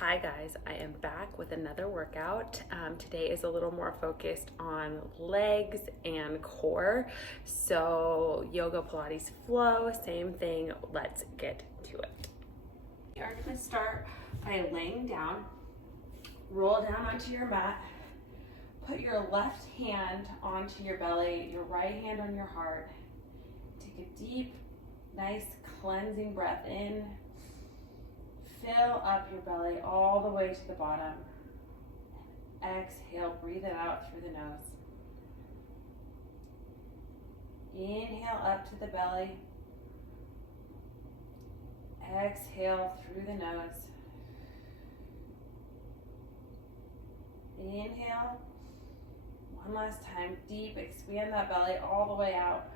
Hi guys, I am back with another workout. Today is a little more focused on legs and core. So yoga, Pilates, flow, same thing. Let's get to it. We are going to start by laying down. Roll down onto your mat. Put your left hand onto your belly, your right hand on your heart. Take a deep, nice cleansing breath in. Fill up your belly all the way to the bottom. Exhale, breathe it out through the nose. Inhale up to the belly. Exhale through the nose. Inhale. One last time, deep, expand that belly all the way out.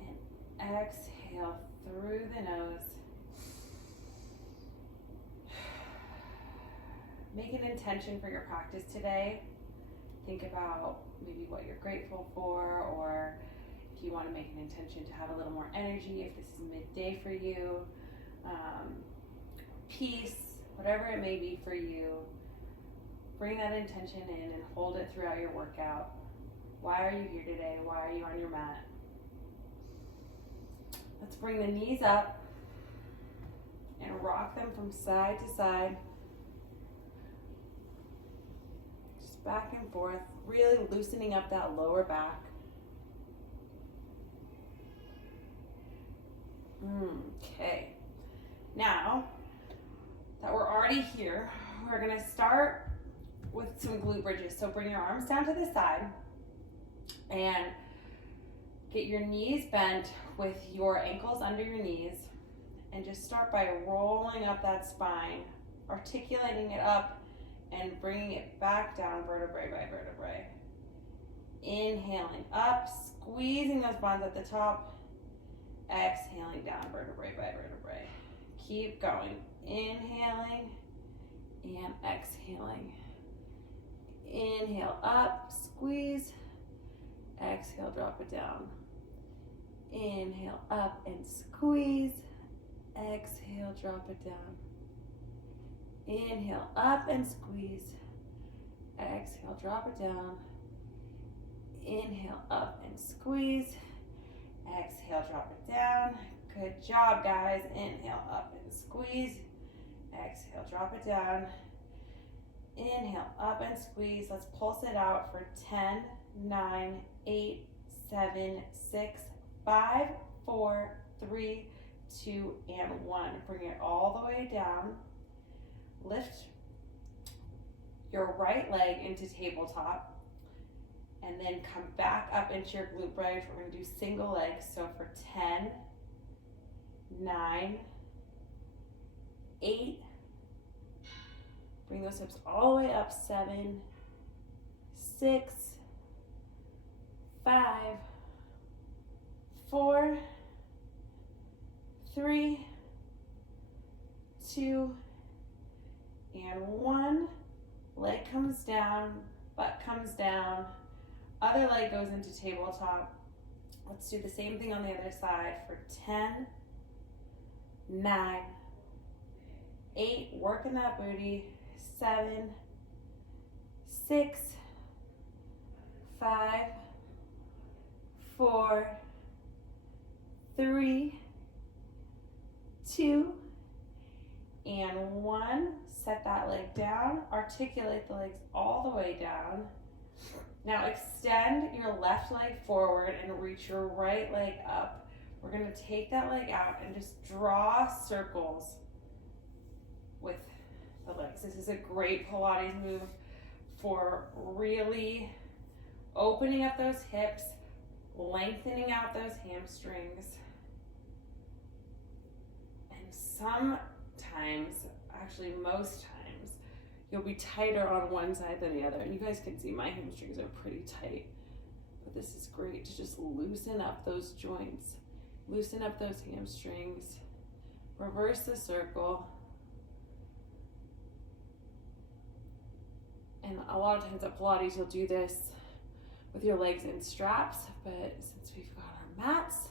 And exhale through the nose. Make an intention for your practice today. Think about maybe what you're grateful for, or if you want to make an intention to have a little more energy, if this is midday for you, peace, whatever it may be for you. Bring that intention in and hold it throughout your workout. Why are you here today? Why are you on your mat? Let's bring the knees up and rock them from side to side. Just back and forth, really loosening up that lower back. Okay. Now that we're already here, we're going to start with some glute bridges. So bring your arms down to the side and get your knees bent with your ankles under your knees, and just start by rolling up that spine, articulating it up and bringing it back down vertebrae by vertebrae. Inhaling up, squeezing those bonds at the top, exhaling down vertebrae by vertebrae. Keep going. Inhaling and exhaling. Inhale up, squeeze. Exhale, drop it down. Inhale up and squeeze. Exhale, drop it down. Inhale up and squeeze. Exhale, drop it down. Inhale up and squeeze. Exhale, drop it down. Good job, guys. Inhale up and squeeze. Exhale, drop it down. Inhale up and squeeze. Let's pulse it out for 10, 9, 8, 7, 6, 5, 4, 3, 2, and 1. Bring it all the way down. Lift your right leg into tabletop, and then come back up into your glute bridge. We're going to do single legs. So for 10, 9, 8, bring those hips all the way up. 7, 6, 5, 4, 3, 2, and 1. Leg comes down, butt comes down, other leg goes into tabletop. Let's do the same thing on the other side for 10, 9, 8, working that booty, 7, 6, 5, 4, 3, 2, and 1. Set that leg down, articulate the legs all the way down. Now extend your left leg forward and reach your right leg up. We're going to take that leg out and just draw circles with the legs. This is a great Pilates move for really opening up those hips, lengthening out those hamstrings. And sometimes, actually most times, you'll be tighter on one side than the other. And you guys can see my hamstrings are pretty tight. But this is great to just loosen up those joints, loosen up those hamstrings, reverse the circle. And a lot of times at Pilates, you'll do this with your legs in straps, but since we've got our mats,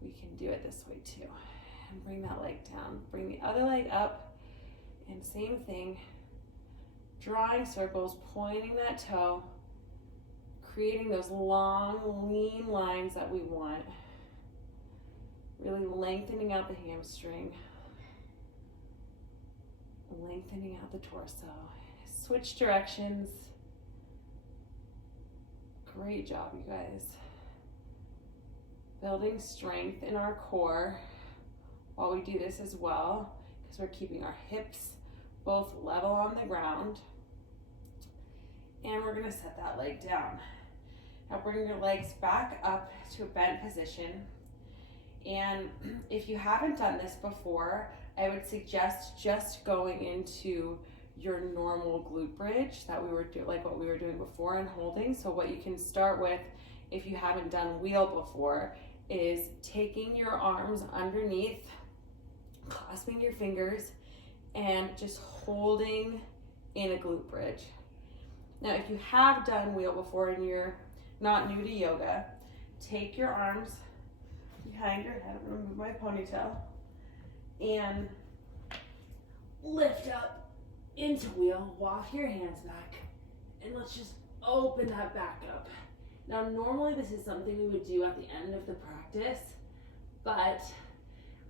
we can do it this way too. And bring that leg down. Bring the other leg up And same thing, drawing circles, pointing that toe, creating those long, lean lines that we want. Really lengthening out the hamstring, lengthening out the torso. Switch directions. Great job, you guys. Building strength in our core while we do this as well, because we're keeping our hips both level on the ground. And we're gonna set that leg down. Now bring your legs back up to a bent position. And if you haven't done this before, I would suggest just going into your normal glute bridge that we were doing, like what we were doing before, and holding. So what you can start with, if you haven't done wheel before, is taking your arms underneath, clasping your fingers, and just holding in a glute bridge. Now, if you have done wheel before and you're not new to yoga, take your arms behind your head, remove my ponytail, and lift up into wheel, walk your hands back, and let's just open that back up. Now, normally this is something we would do at the end of the practice, but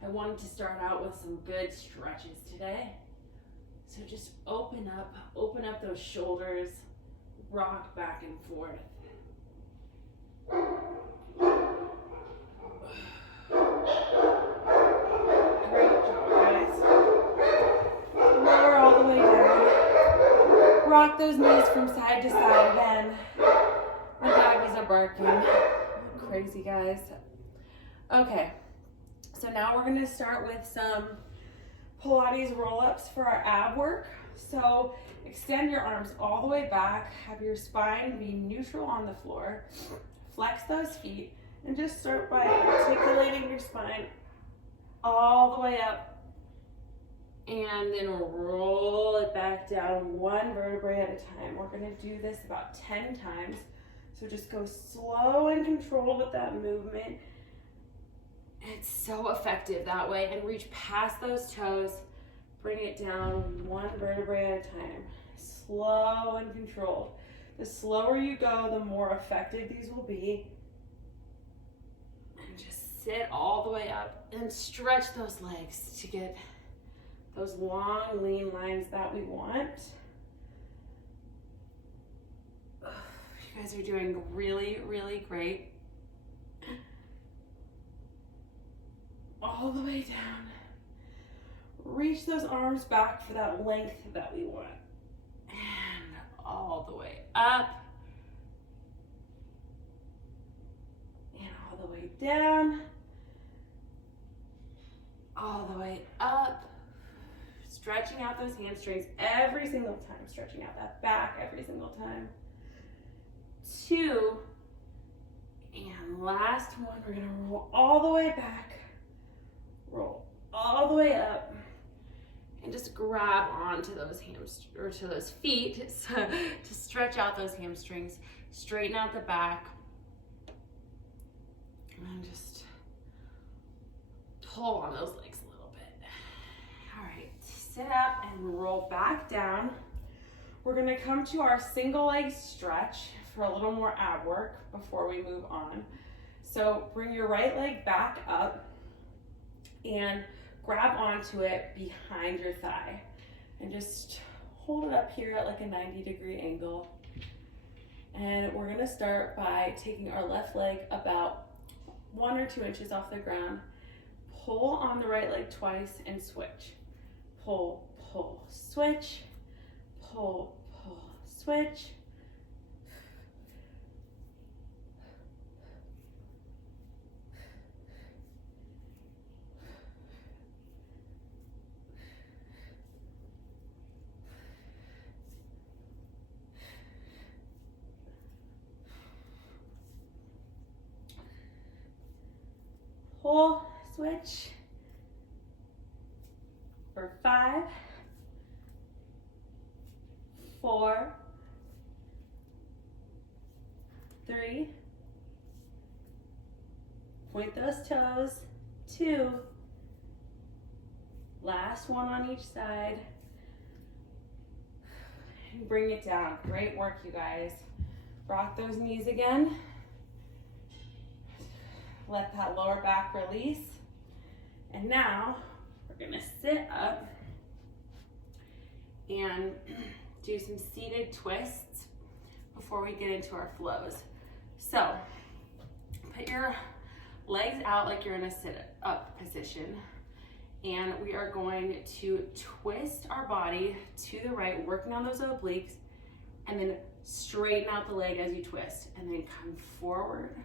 I wanted to start out with some good stretches today. So just open up those shoulders, rock back and forth. Great job, guys. Lower all the way down. Rock those knees from side to side again. My doggies are barking. Crazy, guys. Okay, so now we're gonna start with some Pilates roll-ups for our ab work. So extend your arms all the way back, have your spine be neutral on the floor, flex those feet, and just start by articulating your spine all the way up, and then roll it back down one vertebrae at a time. We're gonna do this about 10 times. So just go slow and controlled with that movement. It's so effective that way. And reach past those toes, bring it down one vertebrae at a time. Slow and controlled. The slower you go, the more effective these will be. And just sit all the way up and stretch those legs to get those long, lean lines that we want. You guys are doing really, really great. All the way down. Reach those arms back for that length that we want. And all the way up. And all the way down. All the way up. Stretching out those hamstrings every single time. Stretching out that back every single time. 2. And last one, we're gonna roll all the way back. Roll all the way up, and just grab onto those to those feet to stretch out those hamstrings, straighten out the back, and just pull on those legs a little bit. All right, sit up and roll back down. We're gonna come to our single leg stretch for a little more ab work before we move on. So bring your right leg back up and grab onto it behind your thigh and just hold it up here at like a 90-degree angle. And we're gonna start by taking our left leg about 1 or 2 inches off the ground, pull on the right leg twice and switch. Pull, pull, switch, pull, pull, switch. Pull, switch for 5, 4, 3, point those toes, 2, last one on each side, and bring it down. Great work, you guys. Rock those knees again. Let that lower back release. And now we're gonna sit up and do some seated twists before we get into our flows. So put your legs out like you're in a sit up position. And we are going to twist our body to the right, working on those obliques, and then straighten out the leg as you twist. And then come forward,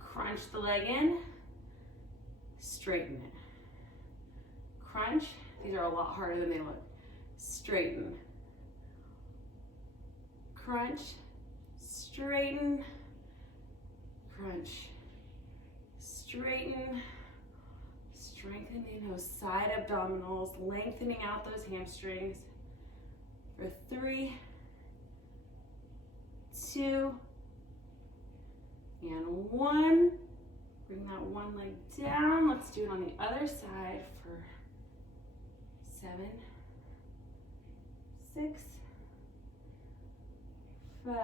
crunch the leg in, straighten it. Crunch, these are a lot harder than they look. Straighten. Crunch, straighten, crunch, straighten. Strengthening those side abdominals, lengthening out those hamstrings for 3, 2, and 1. Bring that one leg down. Let's do it on the other side for 7, 6, 5,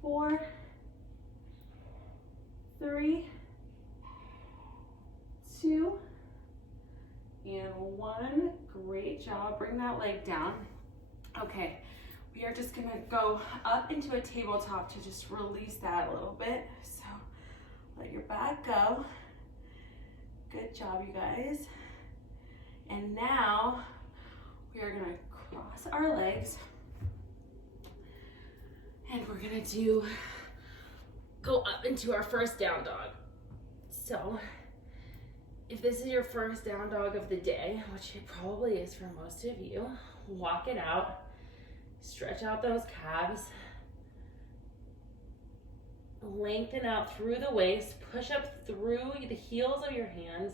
4, 3, 2, and 1. Great job. Bring that leg down. Okay, we are just gonna go up into a tabletop to just release that a little bit. So let your back go. Good job, you guys. And now we are gonna cross our legs and we're gonna go up into our first down dog. So if this is your first down dog of the day, which it probably is for most of you, walk it out, stretch out those calves, lengthen out through the waist, push up through the heels of your hands,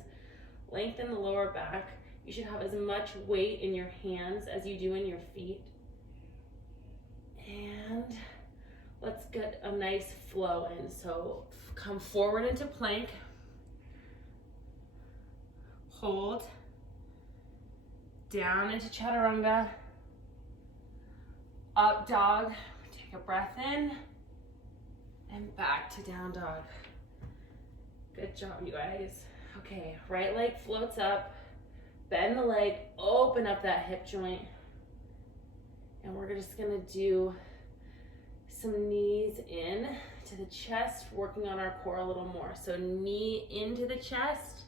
lengthen the lower back. You should have as much weight in your hands as you do in your feet. And let's get a nice flow in. So come forward into plank. Hold, down into chaturanga, up dog, take a breath in, and back to down dog. Good job, you guys. Okay, right leg floats up, bend the leg, open up that hip joint, and we're just gonna do some knees in to the chest, working on our core a little more. So knee into the chest,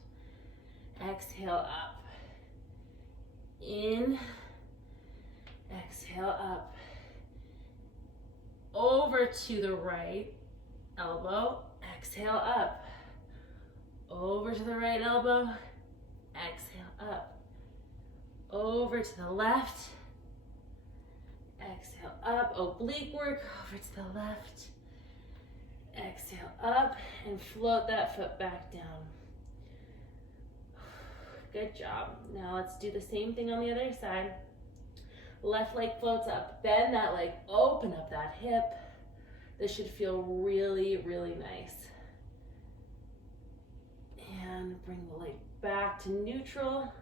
exhale up, in, exhale up, over to the right elbow, exhale up, over to the right elbow, exhale up, over to the left, exhale up, oblique work, over to the left, exhale up, and float that foot back down. Good job. Now let's do the same thing on the other side. Left leg floats up, bend that leg, open up that hip. This should feel really, really nice. And bring the leg back to neutral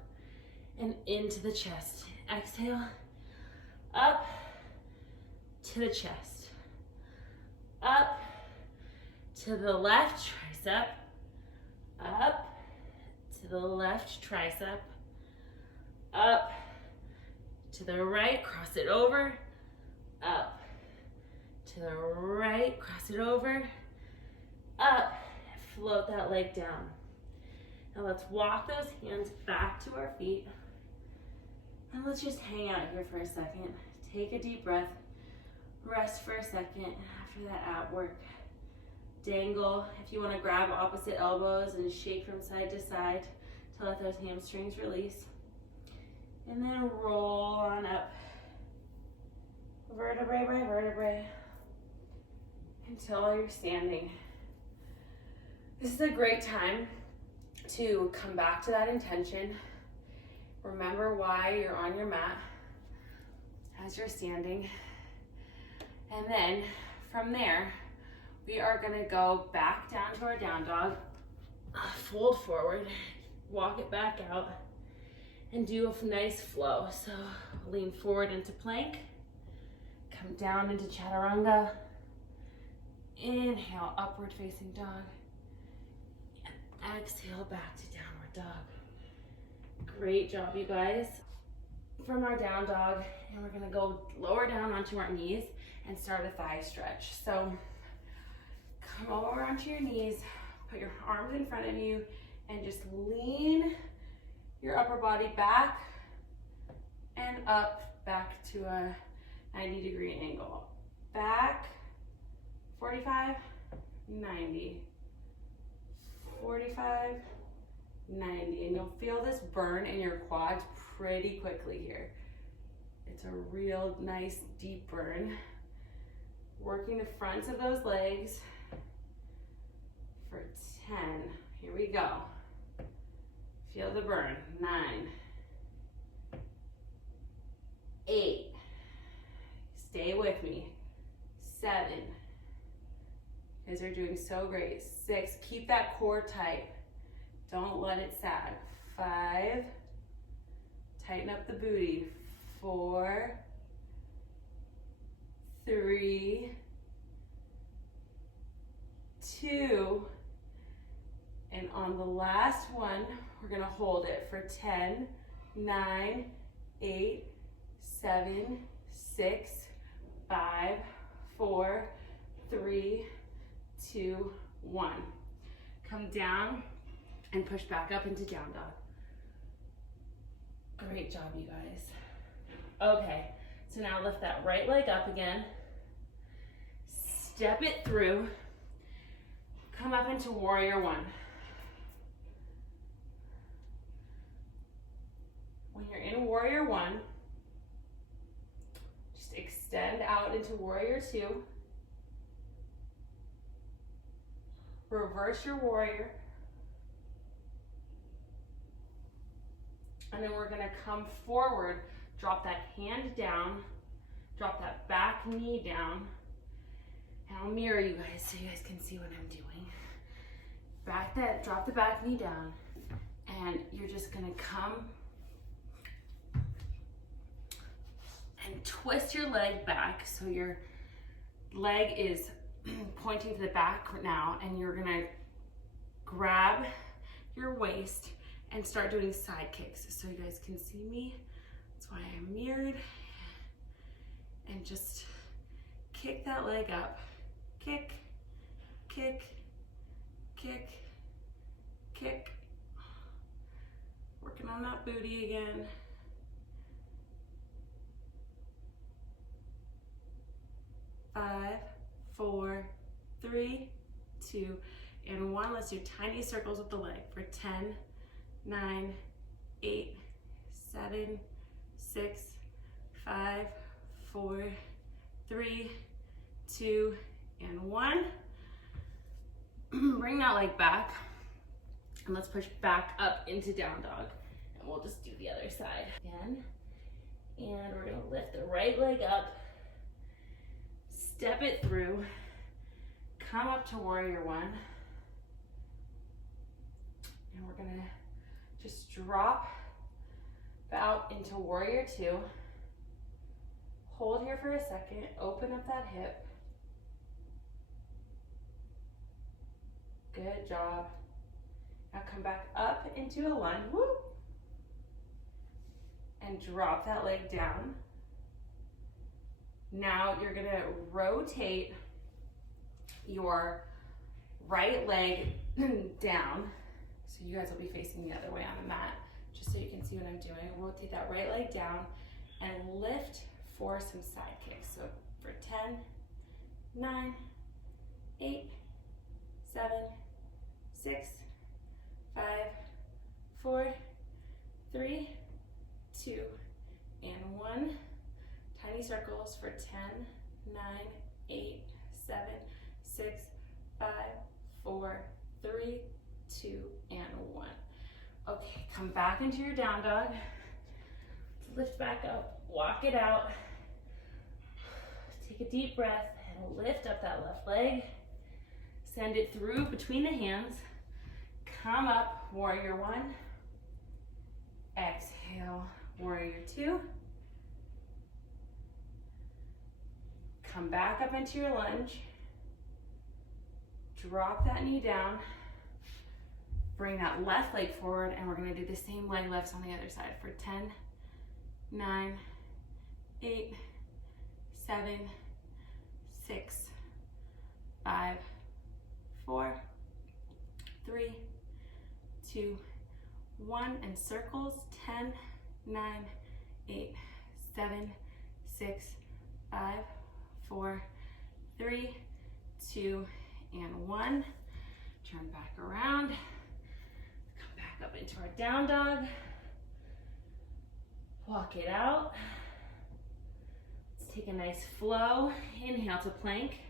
and into the chest. Exhale, up to the chest. Up to the left tricep, up to the left tricep, up to the right, cross it over, up to the right, cross it over, up, float that leg down. Now let's walk those hands back to our feet, and let's just hang out here for a second. Take a deep breath, rest for a second. After that ab work, dangle. If you want to grab opposite elbows and shake from side to side to let those hamstrings release. And then roll on up, vertebrae by vertebrae, until you're standing. This is a great time to come back to that intention. Remember why you're on your mat as you're standing. And then from there, we are gonna go back down to our down dog, fold forward, walk it back out, and do a nice flow. So lean forward into plank, come down into chaturanga, inhale, upward facing dog, and exhale back to downward dog. Great job, you guys. From our down dog, and we're gonna go lower down onto our knees and start a thigh stretch. So come over onto your knees, put your arms in front of you, and just lean your upper body back and up, back to a 90-degree angle. Back, 45, 90, 45, 90. And you'll feel this burn in your quads pretty quickly here. It's a real nice deep burn. Working the fronts of those legs for 10. Here we go. Feel the burn. 9, 8. Stay with me. 7. You guys are doing so great. 6. Keep that core tight. Don't let it sag. 5. Tighten up the booty. 4, 3, 2, and on the last one, we're gonna hold it for 10, 9, 8, 7, 6, 5, 4, 3, 2, 1. Come down and push back up into down dog. Great job, you guys. Okay, so now lift that right leg up again. Step it through. Come up into warrior one. When you're in warrior one, just extend out into warrior two. Reverse your warrior. And then we're gonna come forward, drop that hand down, drop that back knee down, and I'll mirror you guys so you guys can see what I'm doing. Drop the back knee down, and you're just gonna come and twist your leg back so your leg is pointing to the back now, and you're gonna grab your waist and start doing side kicks so you guys can see me. That's why I'm mirrored. And just kick that leg up. Kick, kick, kick, kick. Working on that booty again. Five, 4, 3, 2, and 1. Let's do tiny circles with the leg for 10, 9, 8, 7, 6, 5, 4, 3, 2, and 1. Bring that leg back, and let's push back up into down dog. And we'll just do the other side again. And we're gonna lift the right leg up, step it through, come up to warrior one, and we're gonna just drop out into warrior two. Hold here for a second, open up that hip. Good job. Now come back up into a lunge, whoop, and drop that leg down. Now you're gonna rotate your right leg down. So you guys will be facing the other way on the mat, just so you can see what I'm doing. Rotate that right leg down and lift for some side kicks. So for 10, 9, 8, 7, 6, 5, 4, 3, 2, and 1. Tiny circles for 10, 9, 8, 7, 6, 5, 4, 3, 2, and 1. Okay, come back into your down dog. Lift back up, walk it out. Take a deep breath and lift up that left leg. Send it through between the hands. Come up, warrior one. Exhale Warrior two. Come back up into your lunge. Drop that knee down. Bring that left leg forward, and we're gonna do the same leg lifts on the other side for 10, 9, 8, 7, 6, 5, 4, 3, 2, 1, and circles. 10, 9, 8, 7, 6, 5, 4, 3, 2, and 1. Turn back around. Come back up into our down dog. Walk it out. Let's take a nice flow. Inhale to plank.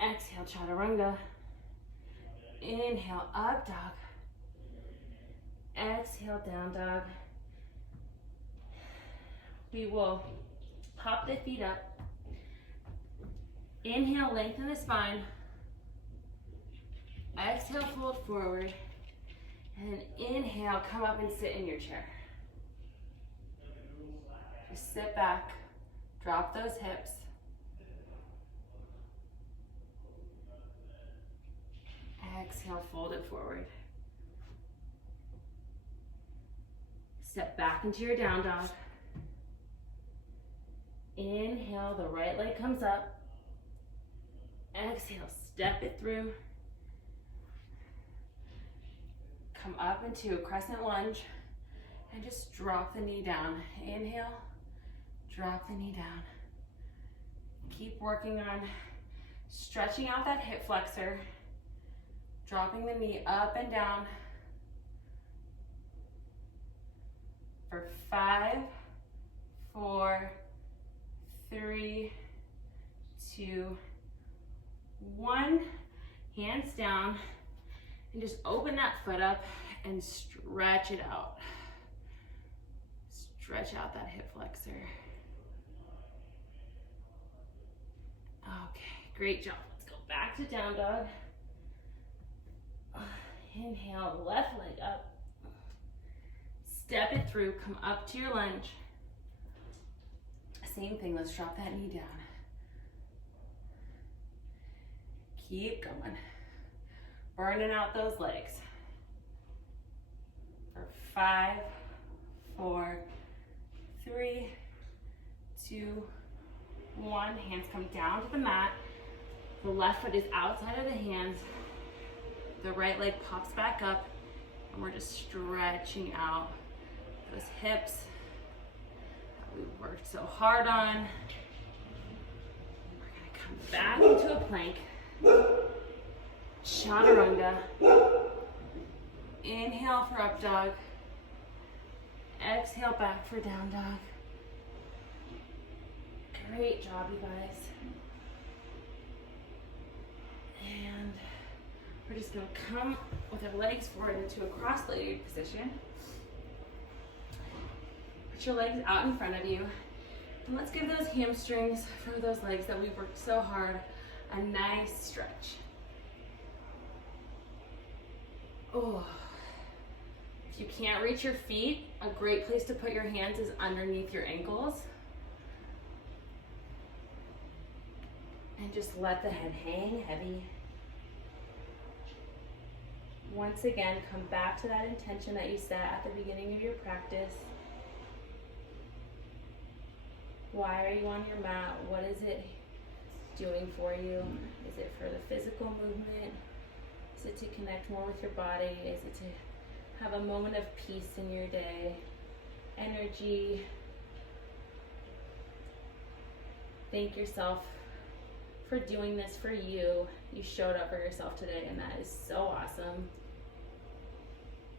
Exhale, chaturanga. Inhale, up dog. Exhale, down dog. We will pop the feet up. Inhale, lengthen the spine. Exhale, fold forward. And then inhale, come up and sit in your chair. Just sit back, drop those hips. Exhale, fold it forward. Step back into your down dog. Inhale, the right leg comes up. Exhale, step it through. Come up into a crescent lunge and just drop the knee down. Inhale, drop the knee down. Keep working on stretching out that hip flexor, dropping the knee up and down for 5, 4, 3, 2, 1. Hands down, and just open that foot up and stretch it out. Stretch out that hip flexor. Okay, great job. Let's go back to down dog. Inhale, left leg up. Step it through, come up to your lunge. Same thing, let's drop that knee down. Keep going. Burning out those legs. For 5, 4, 3, 2, 1. Hands come down to the mat. The left foot is outside of the hands. The right leg pops back up, and we're just stretching out those hips that we worked so hard on. We're gonna come back into a plank. Chaturanga. Inhale for up dog. Exhale back for down dog. Great job, you guys. And we're just gonna come with our legs forward into a cross-legged position. Put your legs out in front of you. And let's give those hamstrings for those legs that we worked so hard a nice stretch. Oh. If you can't reach your feet, a great place to put your hands is underneath your ankles. And just let the head hang heavy. Once again, come back to that intention that you set at the beginning of your practice. Why are you on your mat? What is it doing for you? Is it for the physical movement? Is it to connect more with your body? Is it to have a moment of peace in your day? Energy? Thank yourself for doing this for you. You showed up for yourself today, and that is so awesome.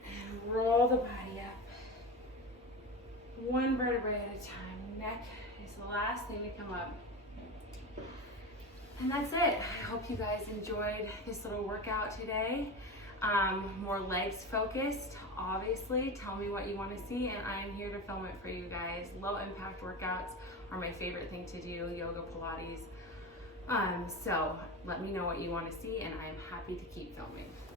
And roll the body up. One vertebrae at a time. Neck is the last thing to come up. And that's it. I hope you guys enjoyed this little workout today. More legs focused, obviously. Tell me what you want to see, and I am here to film it for you guys. Low impact workouts are my favorite thing to do, yoga, Pilates. So let me know what you want to see, and I'm happy to keep filming.